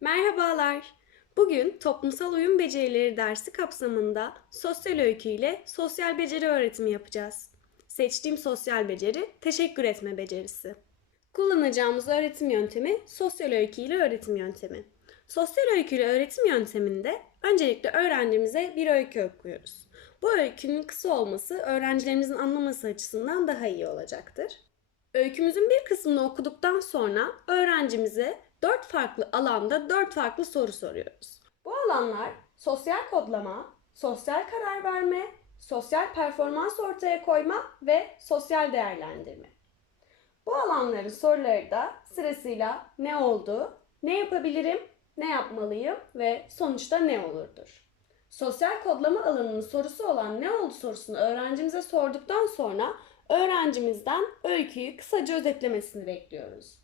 Merhabalar. Bugün toplumsal uyum becerileri dersi kapsamında sosyal öykü ile sosyal beceri öğretimi yapacağız. Seçtiğim sosyal beceri teşekkür etme becerisi. Kullanacağımız öğretim yöntemi sosyal öykü ile öğretim yöntemi. Sosyal öykü ile öğretim yönteminde öncelikle öğrencimize bir öykü okuyoruz. Bu öykünün kısa olması öğrencilerimizin anlaması açısından daha iyi olacaktır. Öykümüzün bir kısmını okuduktan sonra öğrencimize dört farklı alanda dört farklı soru soruyoruz. Bu alanlar sosyal kodlama, sosyal karar verme, sosyal performans ortaya koyma ve sosyal değerlendirme. Bu alanların soruları da sırasıyla ne oldu, ne yapabilirim, ne yapmalıyım ve sonuçta ne olurdur. Sosyal kodlama alanının sorusu olan ne oldu sorusunu öğrencimize sorduktan sonra öğrencimizden öyküyü kısaca özetlemesini bekliyoruz.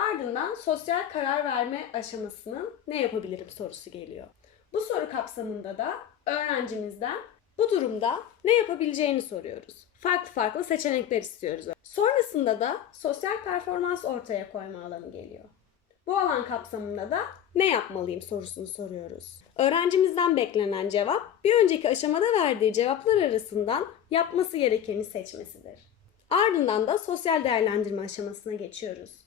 Ardından sosyal karar verme aşamasının ne yapabilirim sorusu geliyor. Bu soru kapsamında da öğrencimizden bu durumda ne yapabileceğini soruyoruz. Farklı farklı seçenekler istiyoruz. Sonrasında da sosyal performans ortaya koyma alanı geliyor. Bu alan kapsamında da ne yapmalıyım sorusunu soruyoruz. Öğrencimizden beklenen cevap bir önceki aşamada verdiği cevaplar arasından yapması gerekeni seçmesidir. Ardından da sosyal değerlendirme aşamasına geçiyoruz.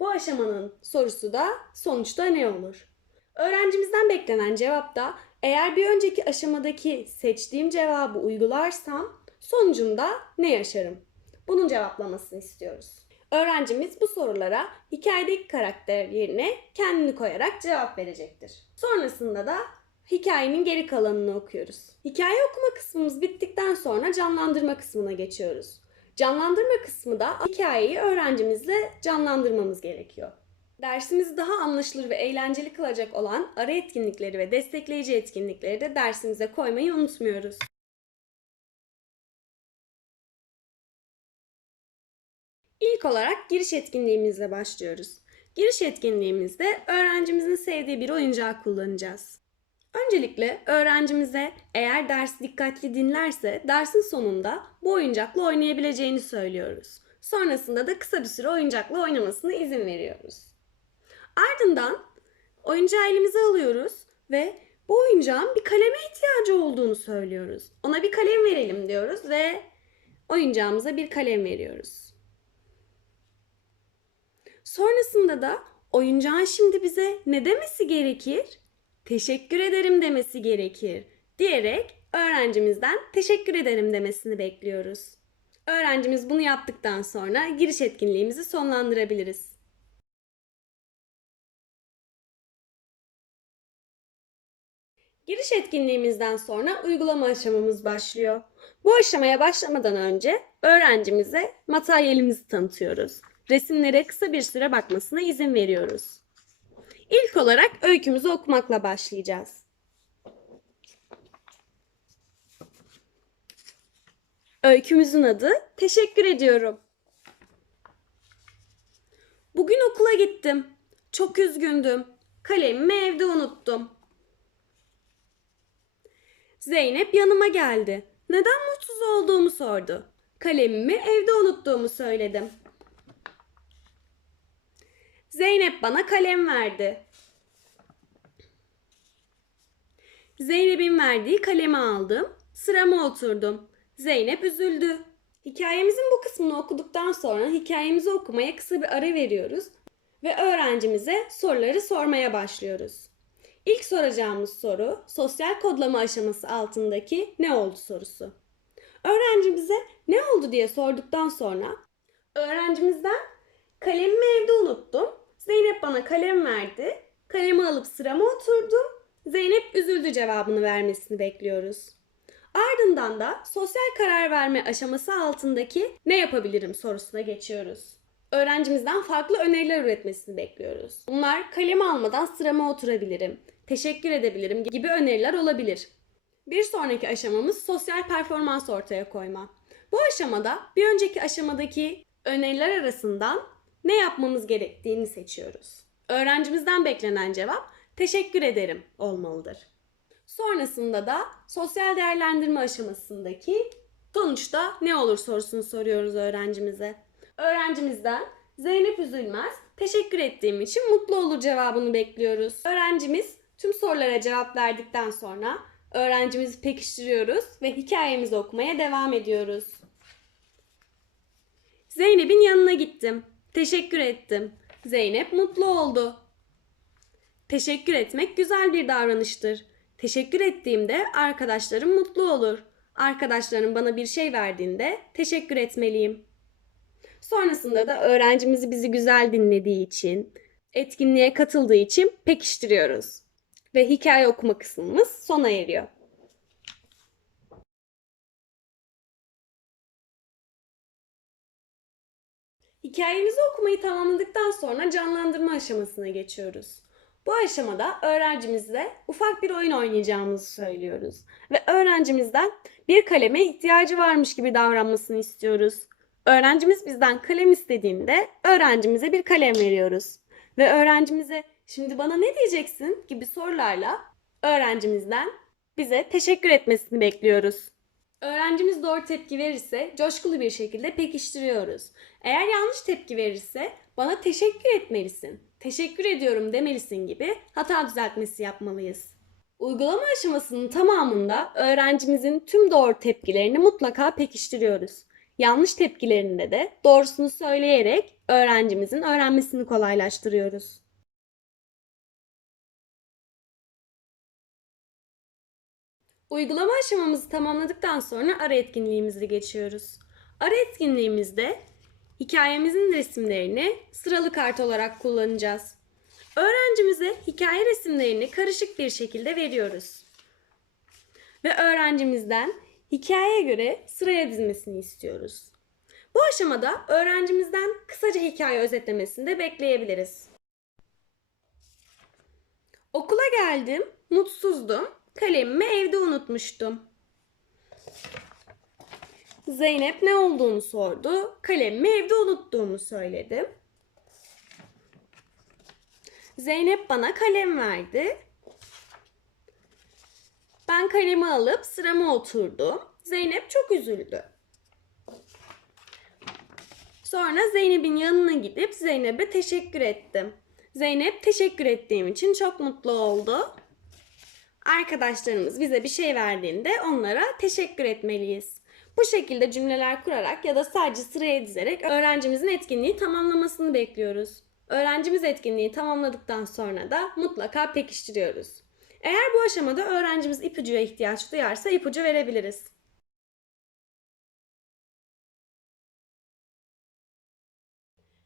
Bu aşamanın sorusu da sonuçta ne olur? Öğrencimizden beklenen cevap da eğer bir önceki aşamadaki seçtiğim cevabı uygularsam sonucunda ne yaşarım? Bunun cevaplamasını istiyoruz. Öğrencimiz bu sorulara hikayedeki karakter yerine kendini koyarak cevap verecektir. Sonrasında da hikayenin geri kalanını okuyoruz. Hikaye okuma kısmımız bittikten sonra canlandırma kısmına geçiyoruz. Canlandırma kısmı da hikayeyi öğrencimizle canlandırmamız gerekiyor. Dersimizi daha anlaşılır ve eğlenceli kılacak olan ara etkinlikleri ve destekleyici etkinlikleri de dersimize koymayı unutmuyoruz. İlk olarak giriş etkinliğimizle başlıyoruz. Giriş etkinliğimizde öğrencimizin sevdiği bir oyuncağı kullanacağız. Öncelikle öğrencimize eğer ders dikkatli dinlerse dersin sonunda bu oyuncakla oynayabileceğini söylüyoruz. Sonrasında da kısa bir süre oyuncakla oynamasına izin veriyoruz. Ardından oyuncağı elimize alıyoruz ve bu oyuncağın bir kaleme ihtiyacı olduğunu söylüyoruz. Ona bir kalem verelim diyoruz ve oyuncağımıza bir kalem veriyoruz. Sonrasında da oyuncağın şimdi bize ne demesi gerekir? Teşekkür ederim demesi gerekir diyerek öğrencimizden teşekkür ederim demesini bekliyoruz. Öğrencimiz bunu yaptıktan sonra giriş etkinliğimizi sonlandırabiliriz. Giriş etkinliğimizden sonra uygulama aşamamız başlıyor. Bu aşamaya başlamadan önce öğrencimize materyalimizi tanıtıyoruz. Resimlere kısa bir süre bakmasına izin veriyoruz. İlk olarak öykümüzü okumakla başlayacağız. Öykümüzün adı Teşekkür ediyorum. Bugün okula gittim. Çok üzgündüm. Kalemimi evde unuttum. Zeynep yanıma geldi. Neden mutsuz olduğumu sordu. Kalemimi evde unuttuğumu söyledim. Zeynep bana kalem verdi. Zeynep'in verdiği kalemi aldım. Sırama oturdum. Zeynep üzüldü. Hikayemizin bu kısmını okuduktan sonra hikayemizi okumaya kısa bir ara veriyoruz ve öğrencimize soruları sormaya başlıyoruz. İlk soracağımız soru sosyal kodlama aşaması altındaki ne oldu sorusu. Öğrencimize ne oldu diye sorduktan sonra öğrencimizden kalemimi evde unuttum. Zeynep bana kalem verdi. Kalemi alıp sırama oturdum. Zeynep üzüldü cevabını vermesini bekliyoruz. Ardından da sosyal karar verme aşaması altındaki ne yapabilirim sorusuna geçiyoruz. Öğrencimizden farklı öneriler üretmesini bekliyoruz. Bunlar kalemi almadan sırama oturabilirim, teşekkür edebilirim gibi öneriler olabilir. Bir sonraki aşamamız sosyal performans ortaya koyma. Bu aşamada bir önceki aşamadaki öneriler arasından ne yapmamız gerektiğini seçiyoruz. Öğrencimizden beklenen cevap teşekkür ederim olmalıdır. Sonrasında da sosyal değerlendirme aşamasındaki sonuçta ne olur sorusunu soruyoruz öğrencimize. Öğrencimizden Zeynep üzülmez, teşekkür ettiğim için mutlu olur cevabını bekliyoruz. Öğrencimiz tüm sorulara cevap verdikten sonra öğrencimizi pekiştiriyoruz ve hikayemizi okumaya devam ediyoruz. Zeynep'in yanına gittim. Teşekkür ettim. Zeynep mutlu oldu. Teşekkür etmek güzel bir davranıştır. Teşekkür ettiğimde arkadaşlarım mutlu olur. Arkadaşlarım bana bir şey verdiğinde teşekkür etmeliyim. Sonrasında da öğrencimizi bizi güzel dinlediği için, etkinliğe katıldığı için pekiştiriyoruz. Ve hikaye okuma kısmımız sona eriyor. Hikayemizi okumayı tamamladıktan sonra canlandırma aşamasına geçiyoruz. Bu aşamada öğrencimizle ufak bir oyun oynayacağımızı söylüyoruz. Ve öğrencimizden bir kaleme ihtiyacı varmış gibi davranmasını istiyoruz. Öğrencimiz bizden kalem istediğinde öğrencimize bir kalem veriyoruz. Ve öğrencimize şimdi bana ne diyeceksin gibi sorularla öğrencimizden bize teşekkür etmesini bekliyoruz. Öğrencimiz doğru tepki verirse coşkulu bir şekilde pekiştiriyoruz. Eğer yanlış tepki verirse bana teşekkür etmelisin, teşekkür ediyorum demelisin gibi hata düzeltmesi yapmalıyız. Uygulama aşamasının tamamında öğrencimizin tüm doğru tepkilerini mutlaka pekiştiriyoruz. Yanlış tepkilerinde de doğrusunu söyleyerek öğrencimizin öğrenmesini kolaylaştırıyoruz. Uygulama aşamamızı tamamladıktan sonra ara etkinliğimize geçiyoruz. Ara etkinliğimizde hikayemizin resimlerini sıralı kart olarak kullanacağız. Öğrencimize hikaye resimlerini karışık bir şekilde veriyoruz. Ve öğrencimizden hikayeye göre sıraya dizmesini istiyoruz. Bu aşamada öğrencimizden kısaca hikaye özetlemesini de bekleyebiliriz. Okula geldim, mutsuzdum, kalemimi evde unutmuştum. Zeynep ne olduğunu sordu. Kalemimi evde unuttuğumu söyledim. Zeynep bana kalem verdi. Ben kalemi alıp sırama oturdum. Zeynep çok üzüldü. Sonra Zeynep'in yanına gidip Zeynep'e teşekkür ettim. Zeynep teşekkür ettiğim için çok mutlu oldu. Arkadaşlarımız bize bir şey verdiğinde onlara teşekkür etmeliyiz. Bu şekilde cümleler kurarak ya da sadece sıraya dizerek öğrencimizin etkinliği tamamlamasını bekliyoruz. Öğrencimiz etkinliği tamamladıktan sonra da mutlaka pekiştiriyoruz. Eğer bu aşamada öğrencimiz ipucuya ihtiyaç duyarsa ipucu verebiliriz.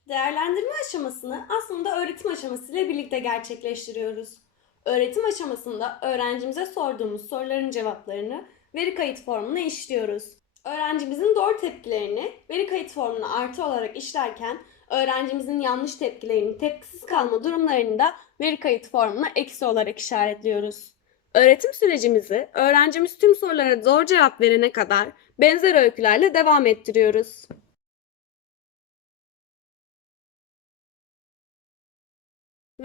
Değerlendirme aşamasını aslında öğretim aşaması ile birlikte gerçekleştiriyoruz. Öğretim aşamasında öğrencimize sorduğumuz soruların cevaplarını veri kayıt formuna işliyoruz. Öğrencimizin doğru tepkilerini veri kayıt formuna artı olarak işlerken öğrencimizin yanlış tepkilerini, tepkisiz kalma durumlarını da veri kayıt formuna eksi olarak işaretliyoruz. Öğretim sürecimizi öğrencimiz tüm sorulara doğru cevap verene kadar benzer öykülerle devam ettiriyoruz.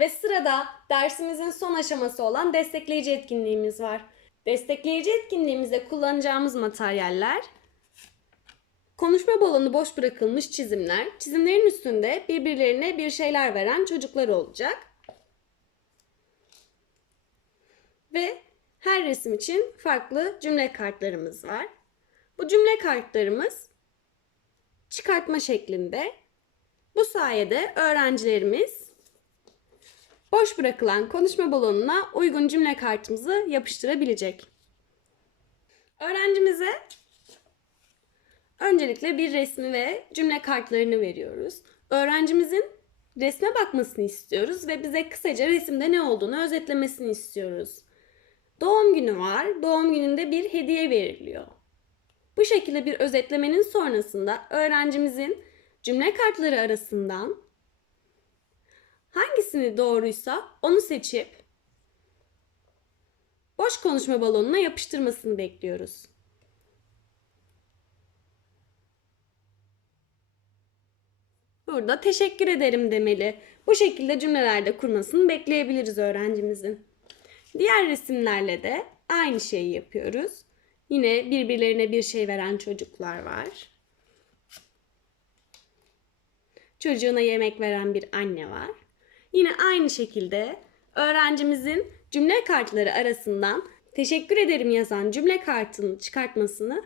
Ve sırada dersimizin son aşaması olan destekleyici etkinliğimiz var. Destekleyici etkinliğimizde kullanacağımız materyaller konuşma balonu boş bırakılmış çizimler, çizimlerin üstünde birbirlerine bir şeyler veren çocuklar olacak. Ve her resim için farklı cümle kartlarımız var. Bu cümle kartlarımız çıkartma şeklinde. Bu sayede öğrencilerimiz boş bırakılan konuşma balonuna uygun cümle kartımızı yapıştırabilecek. Öğrencimize öncelikle bir resmi ve cümle kartlarını veriyoruz. Öğrencimizin resme bakmasını istiyoruz ve bize kısaca resimde ne olduğunu özetlemesini istiyoruz. Doğum günü var. Doğum gününde bir hediye veriliyor. Bu şekilde bir özetlemenin sonrasında öğrencimizin cümle kartları arasından hangisini doğruysa onu seçip boş konuşma balonuna yapıştırmasını bekliyoruz. Burada teşekkür ederim demeli. Bu şekilde cümlelerde kurmasını bekleyebiliriz öğrencimizin. Diğer resimlerle de aynı şeyi yapıyoruz. Yine birbirlerine bir şey veren çocuklar var. çocuğuna yemek veren bir anne var. Yine aynı şekilde öğrencimizin cümle kartları arasından teşekkür ederim yazan cümle kartını çıkartmasını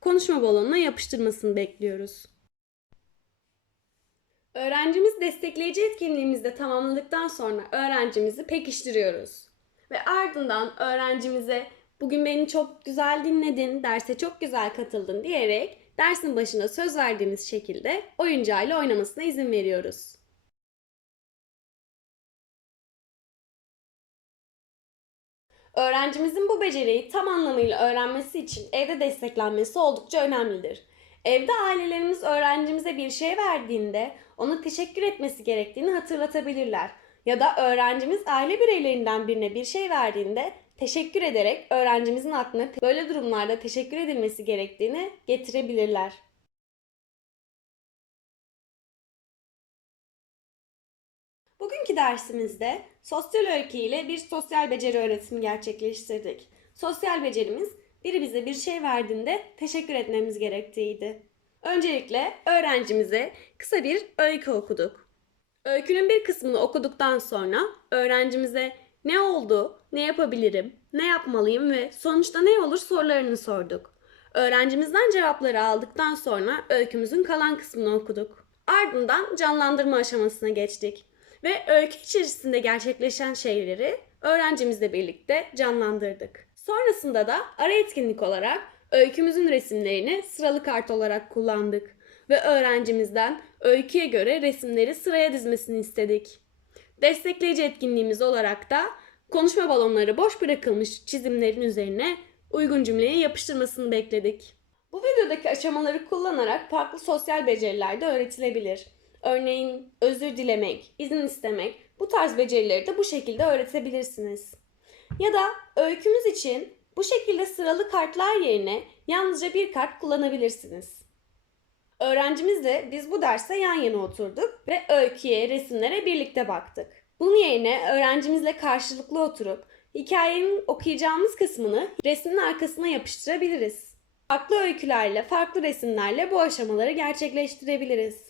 konuşma balonuna yapıştırmasını bekliyoruz. Öğrencimiz destekleyici etkinliğimizde tamamladıktan sonra öğrencimizi pekiştiriyoruz. Ve ardından öğrencimize bugün beni çok güzel dinledin, derse çok güzel katıldın diyerek dersin başına söz verdiğimiz şekilde oyuncağıyla oynamasına izin veriyoruz. Öğrencimizin bu beceriyi tam anlamıyla öğrenmesi için evde desteklenmesi oldukça önemlidir. Evde ailelerimiz öğrencimize bir şey verdiğinde ona teşekkür etmesi gerektiğini hatırlatabilirler. Ya da öğrencimiz aile bireylerinden birine bir şey verdiğinde teşekkür ederek öğrencimizin aklına böyle durumlarda teşekkür edilmesi gerektiğini getirebilirler. Bugünkü dersimizde sosyal öykü ile bir sosyal beceri öğretimi gerçekleştirdik. Sosyal becerimiz biri bize bir şey verdiğinde teşekkür etmemiz gerektiğiydi. Öncelikle öğrencimize kısa bir öykü okuduk. Öykünün bir kısmını okuduktan sonra öğrencimize ne oldu, ne yapabilirim, ne yapmalıyım ve sonuçta ne olur sorularını sorduk. Öğrencimizden cevapları aldıktan sonra öykümüzün kalan kısmını okuduk. Ardından canlandırma aşamasına geçtik ve öykü içerisinde gerçekleşen şeyleri öğrencimizle birlikte canlandırdık. Sonrasında da ara etkinlik olarak öykümüzün resimlerini sıralı kart olarak kullandık ve öğrencimizden öyküye göre resimleri sıraya dizmesini istedik. Destekleyici etkinliğimiz olarak da konuşma balonları boş bırakılmış çizimlerin üzerine uygun cümleyi yapıştırmasını bekledik. Bu videodaki aşamaları kullanarak farklı sosyal beceriler de öğretilebilir. Örneğin özür dilemek, izin istemek bu tarz becerileri de bu şekilde öğretebilirsiniz. Ya da öykümüz için bu şekilde sıralı kartlar yerine yalnızca bir kart kullanabilirsiniz. Öğrencimizle biz bu derste yan yana oturduk ve öyküye, resimlere birlikte baktık. Bunun yerine öğrencimizle karşılıklı oturup hikayenin okuyacağımız kısmını resmin arkasına yapıştırabiliriz. Farklı öykülerle, farklı resimlerle bu aşamaları gerçekleştirebiliriz.